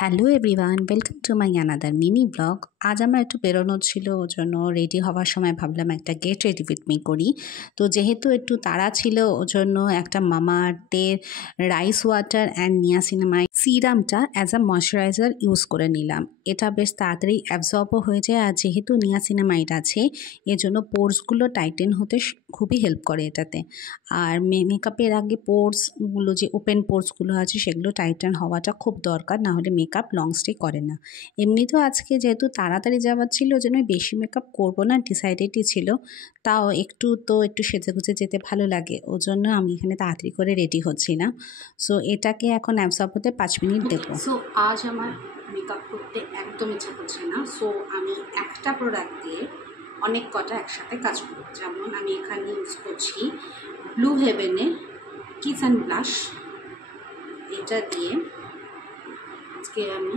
Hello everyone, welcome to my another mini blog. আজ আমার একটু বেরোনো ছিল, ওর জন্য রেডি হওয়ার সময় ভাবলাম একটা গেট রেডি উইথ মি করি। তো যেহেতু একটু তাড়া ছিল, ওর জন্য একটা মামা আর্থের রাইস ওয়াটার অ্যান্ড নিয়াসিনামাইড সিরামটা অ্যাজ আ ময়শ্চারাইজার ইউজ করে নিলাম। এটা বেশ তাড়াতাড়ি অ্যাবজর্বও হয়ে যায়, আর যেহেতু নিয়াসিনামাইড আছে এর জন্য পোর্সগুলো টাইটেন হতে খুবই হেল্প করে এটাতে। আর মেকআপের আগে পোর্সগুলো, যে ওপেন পোর্সগুলো আছে সেগুলো টাইটেন হওয়াটা খুব দরকার, না হলে মেকআপ লং স্টে করে না। এমনিতেও আজকে যেহেতু তাড়াতাড়ি যাওয়ার ছিল, ওই জন্য বেশি মেকআপ করবো না, ডিসাইডেডই ছিল। তাও একটু সেজেগুজে যেতে ভালো লাগে, ওর জন্য আমি এখানে তাড়াতাড়ি করে রেডি হচ্ছি না। সো এটাকে এখন অ্যাবজর্ব হতে 5 মিনিট দেবো। সো আজ আমার মেকআপ করতে একদম ইচ্ছা করছে না, সো আমি একটা প্রোডাক্ট দিয়ে অনেক কটা একসাথে কাজ করব। যেমন আমি এখানে ইউজ করছি ব্লু হেভেনের কিস অ্যান্ড ব্লাশ। এটা দিয়ে আজকে আমি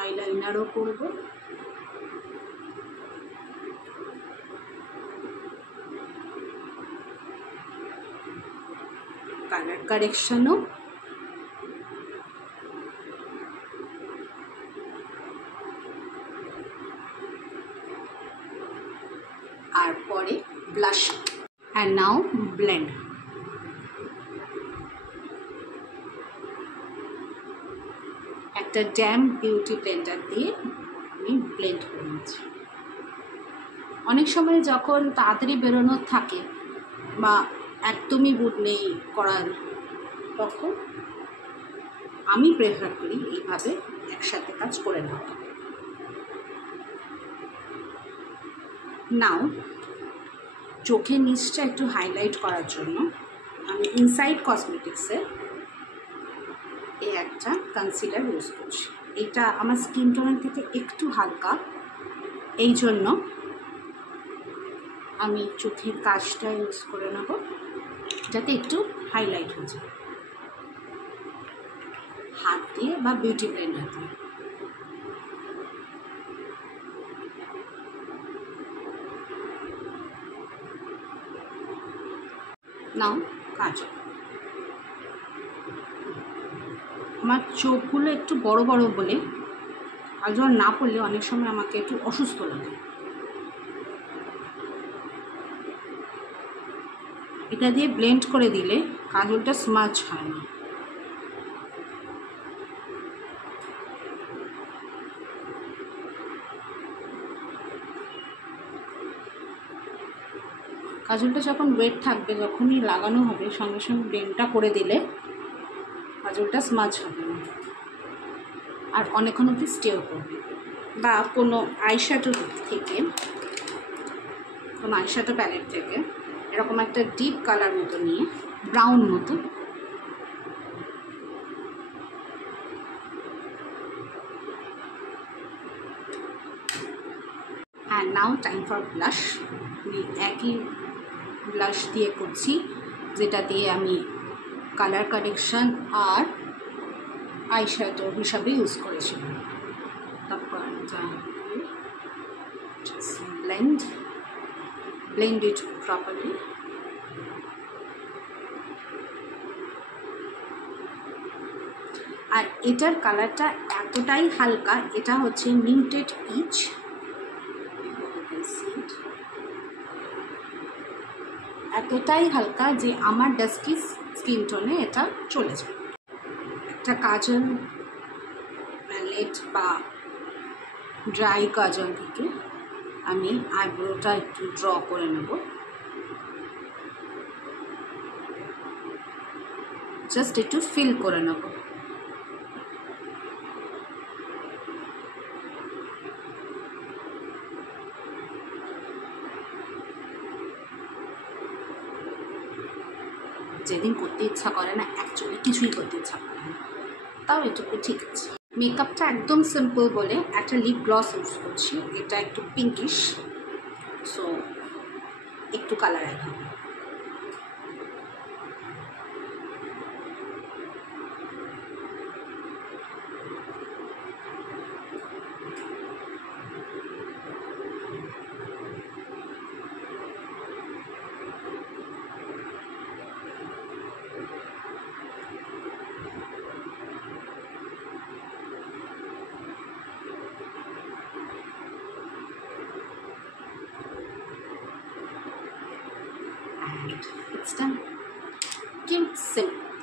আইলাইনারও করব, কালার কারেকশনও, আর পরে ব্লাশ। And now blend. একটা ড্যাম বিউটি ব্লেন্ডার দিয়ে আমি ব্লেন্ড করে নিচ্ছি। অনেক সময় যখন তাড়াতাড়ি বেরোনোর থাকে বা একদমই মুড নেই করার, তখন আমি প্রেফার করি এইভাবে একসাথে কাজ করে নেওয়া। নাও চোখের নিচটা একটু হাইলাইট করার জন্য আমি ইনসাইড কসমেটিক্সের এই একটা কনসিলার ইউজ করছি। এটা আমার স্কিন টোনের থেকে একটু হালকা, এই জন্য আমি চোখের কাজটা ইউজ করে নেব যাতে একটু হাইলাইট হয়ে যায়, হাত দিয়ে বা বিউটি ব্লেন্ডার দিয়ে। নাও কাজল। আমার চোখগুলো একটু বড় বড় বলে কাজল না পড়লে অনেক সময় আমাকে একটু অসুস্থ লাগে। এটা দিয়ে ব্লেন্ড করে দিলে কাজলটা স্মাচ হয় না। কাজলটা যখন ওয়েট থাকবে, যখনই লাগানো হবে সঙ্গে সঙ্গে ব্লেন্ডটা করে দিলে কাজলটা স্মাচ হবে না, আর অনেকক্ষণ অবধি স্টেও করবে। বা কোনো আইশ্যাডো থেকে, কোনো আইশ্যাডো প্যালেট থেকে এরকম একটা ডিপ কালার মতো নিয়ে, ব্রাউন মতো, and now time for blush. আমি একই ব্লাশ দিয়ে করছি, যেটা দিয়ে আমি কালার কারেকশন আর আইশ্যাডো হিসাবে ইউজ করেছিলাম। তারপর blend it properly. আর এটার কালারটা এতটাই হালকা, এটা হচ্ছে মিউটেড পিচ, এতটাই হালকা যে আমার ডাস্কি স্কিন টোনে এটা চলে যায়। একটা কাজল প্যালেট বা ড্রাই কাজল থেকে আমি আইব্রোটা একটু ড্র করে নেব, জাস্ট একটু ফিল করে নেব। যেদিন করতে ইচ্ছা করে না, অ্যাকচুয়ালি কিছুই করতে ইচ্ছা করে না, তাও এটুকু ঠিক আছে। মেকআপটা একদম সিম্পল বলে একটা লিপ গ্লস ইউজ করছি, এটা একটু পিঙ্কিশ, সো একটু কালার অ্যাড হবে। It's done. Cute, simple.